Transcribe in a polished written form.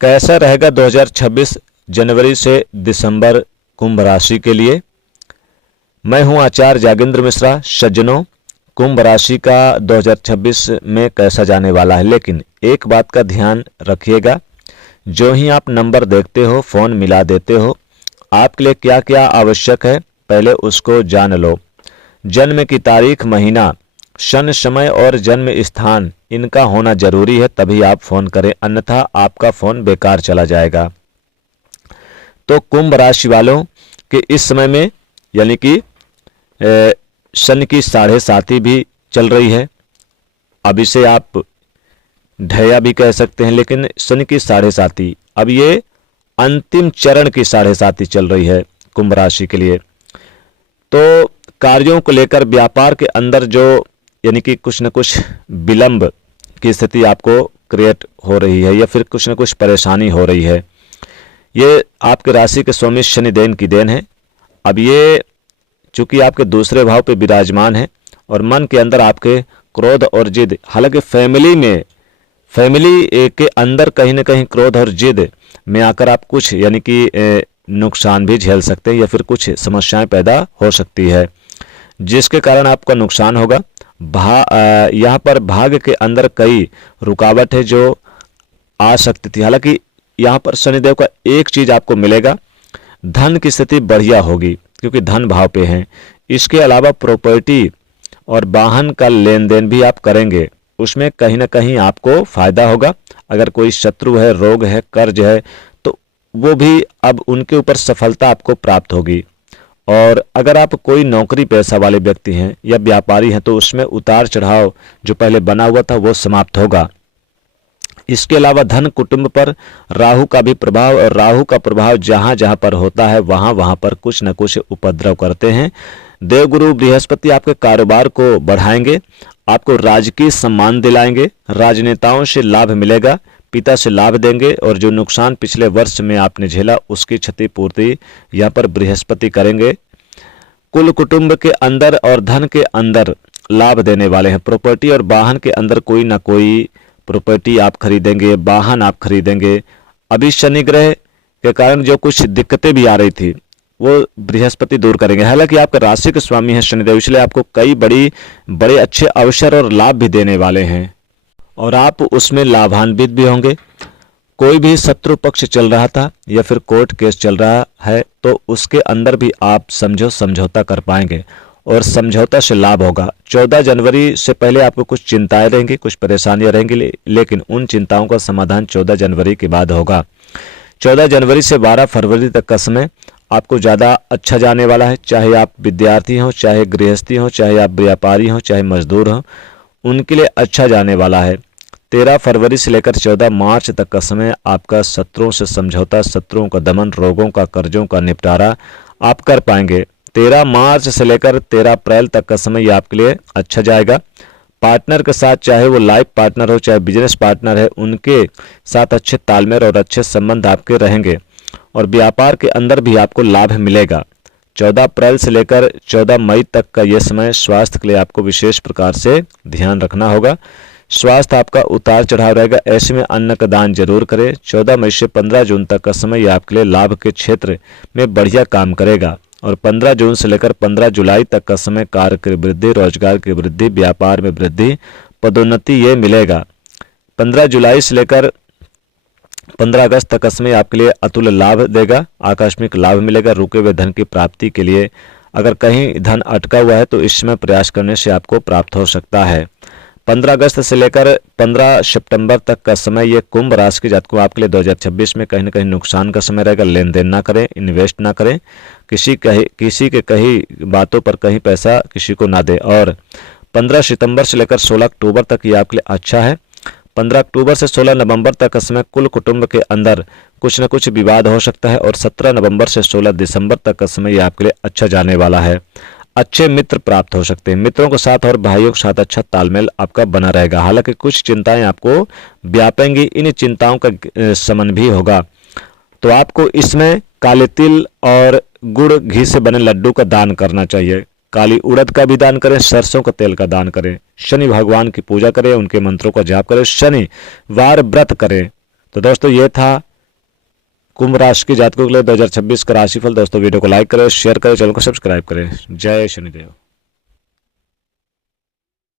कैसा रहेगा 2026 जनवरी से दिसंबर कुंभ राशि के लिए। मैं हूं आचार्य जागेंद्र मिश्रा। सज्जनों, कुंभ राशि का 2026 में कैसा जाने वाला है, लेकिन एक बात का ध्यान रखिएगा, जो ही आप नंबर देखते हो, फ़ोन मिला देते हो, आपके लिए क्या क्या आवश्यक है पहले उसको जान लो। जन्म की तारीख, महीना, शन, समय और जन्म स्थान इनका होना जरूरी है, तभी आप फ़ोन करें, अन्यथा आपका फ़ोन बेकार चला जाएगा। तो कुंभ राशि वालों के इस समय में यानी कि शन की 7.5 भी चल रही है। अब इसे आप ढैया भी कह सकते हैं, लेकिन शन की 7.5 अब ये अंतिम चरण की 7.5 चल रही है कुंभ राशि के लिए। तो कार्यों को लेकर व्यापार के अंदर जो यानी कि कुछ न कुछ विलंब की स्थिति आपको क्रिएट हो रही है या फिर कुछ न कुछ परेशानी हो रही है, ये आपके राशि के स्वामी शनिदेव की देन है। अब ये चूंकि आपके दूसरे भाव पे विराजमान है और मन के अंदर आपके क्रोध और जिद, हालांकि फैमिली के अंदर कहीं ना कहीं क्रोध और जिद में आकर आप कुछ यानी कि नुकसान भी झेल सकते हैं या फिर कुछ समस्याएं पैदा हो सकती है, जिसके कारण आपका नुकसान होगा। यहाँ पर भाग्य के अंदर कई रुकावट है जो आ सकती थी। हालांकि यहाँ पर शनिदेव का एक चीज आपको मिलेगा, धन की स्थिति बढ़िया होगी क्योंकि धन भाव पे हैं। इसके अलावा प्रॉपर्टी और वाहन का लेन देन भी आप करेंगे, उसमें कहीं ना कहीं आपको फायदा होगा। अगर कोई शत्रु है, रोग है, कर्ज है, तो वो भी अब उनके ऊपर सफलता आपको प्राप्त होगी। और अगर आप कोई नौकरी पेशा वाले व्यक्ति हैं या व्यापारी हैं तो उसमें उतार चढ़ाव जो पहले बना हुआ था वो समाप्त होगा। इसके अलावा धन कुटुंब पर राहु का भी प्रभाव, और राहु का प्रभाव जहां जहां पर होता है वहां वहां पर कुछ न कुछ उपद्रव करते हैं। देवगुरु बृहस्पति आपके कारोबार को बढ़ाएंगे, आपको राजकीय सम्मान दिलाएंगे, राजनेताओं से लाभ मिलेगा, पिता से लाभ देंगे, और जो नुकसान पिछले वर्ष में आपने झेला उसकी क्षतिपूर्ति यहाँ पर बृहस्पति करेंगे। कुल कुटुंब के अंदर और धन के अंदर लाभ देने वाले हैं। प्रॉपर्टी और वाहन के अंदर कोई ना कोई प्रॉपर्टी आप खरीदेंगे, वाहन आप खरीदेंगे। अभी शनि ग्रह के कारण जो कुछ दिक्कतें भी आ रही थी वो बृहस्पति दूर करेंगे। हालांकि आपका राशि के स्वामी है शनिदेव, इसलिए आपको कई बड़े अच्छे अवसर और लाभ भी देने वाले हैं और आप उसमें लाभान्वित भी होंगे। कोई भी शत्रु पक्ष चल रहा था या फिर कोर्ट केस चल रहा है तो उसके अंदर भी आप समझौता कर पाएंगे और समझौता से लाभ होगा। 14 जनवरी से पहले आपको कुछ चिंताएं रहेंगी, कुछ परेशानियां रहेंगी, लेकिन उन चिंताओं का समाधान 14 जनवरी के बाद होगा। 14 जनवरी से 12 फरवरी तक का समय आपको ज़्यादा अच्छा जाने वाला है। चाहे आप विद्यार्थी हों, चाहे गृहस्थी हों, चाहे आप व्यापारी हों, चाहे मजदूर हों, उनके लिए अच्छा जाने वाला है। 13 फरवरी से लेकर 14 मार्च तक का समय आपका शत्रुओं से समझौता, शत्रुओं का दमन, रोगों का, कर्जों का निपटारा आप कर पाएंगे। 13 मार्च से लेकर 13 अप्रैल तक का समय आपके लिए अच्छा जाएगा। पार्टनर के साथ, चाहे वो लाइफ पार्टनर हो चाहे बिजनेस पार्टनर है, उनके साथ अच्छे तालमेल और अच्छे संबंध आपके रहेंगे और व्यापार के अंदर भी आपको लाभ मिलेगा। 14 अप्रैल से लेकर 14 मई तक का यह समय स्वास्थ्य के लिए आपको विशेष प्रकार से ध्यान रखना होगा। स्वास्थ्य आपका उतार चढ़ाव रहेगा, ऐसे में अन्न का दान जरूर करें। 14 मई से 15 जून तक का समय आपके लिए लाभ के क्षेत्र में बढ़िया काम करेगा और 15 जून से लेकर 15 जुलाई तक का समय कार्य की वृद्धि, रोजगार की वृद्धि, व्यापार में वृद्धि, पदोन्नति ये मिलेगा। 15 जुलाई से लेकर 15 अगस्त तक का समय आपके लिए अतुल्य लाभ देगा, आकस्मिक लाभ मिलेगा। रुके हुए धन की प्राप्ति के लिए अगर कहीं धन अटका हुआ है तो इस समय प्रयास करने से आपको प्राप्त हो सकता है। 15 अगस्त से लेकर 15 सितंबर तक का समय ये कुंभ राशि के जातकों आपके लिए 2026 में कहीं ना कहीं नुकसान का समय रहेगा। लेन देन ना करें, इन्वेस्ट ना करें, किसी के कहीं बातों पर कहीं पैसा किसी को ना दें। और 15 सितंबर से लेकर 16 अक्टूबर तक ये आपके लिए अच्छा है। 15 अक्टूबर से 16 नवंबर तक का समय कुल कुटुंब के अंदर कुछ न कुछ विवाद हो सकता है और 17 नवंबर से 16 दिसंबर तक का समय ये आपके लिए अच्छा जाने वाला है। अच्छे मित्र प्राप्त हो सकते हैं, मित्रों के साथ और भाइयों के साथ अच्छा तालमेल आपका बना रहेगा। हालांकि कुछ चिंताएं आपको व्यापेंगी, इन चिंताओं का शमन भी होगा। तो आपको इसमें काले तिल और गुड़ घी से बने लड्डू का दान करना चाहिए। काली उड़द का भी दान करें, सरसों का तेल का दान करें, शनि भगवान की पूजा करें, उनके मंत्रों का जाप करें, शनिवार व्रत करें। तो दोस्तों ये था कुंभ राशि की जातकों के लिए 2026 का राशिफल। दोस्तों वीडियो को लाइक करें, शेयर करें, चैनल को सब्सक्राइब करें। जय शनिदेव।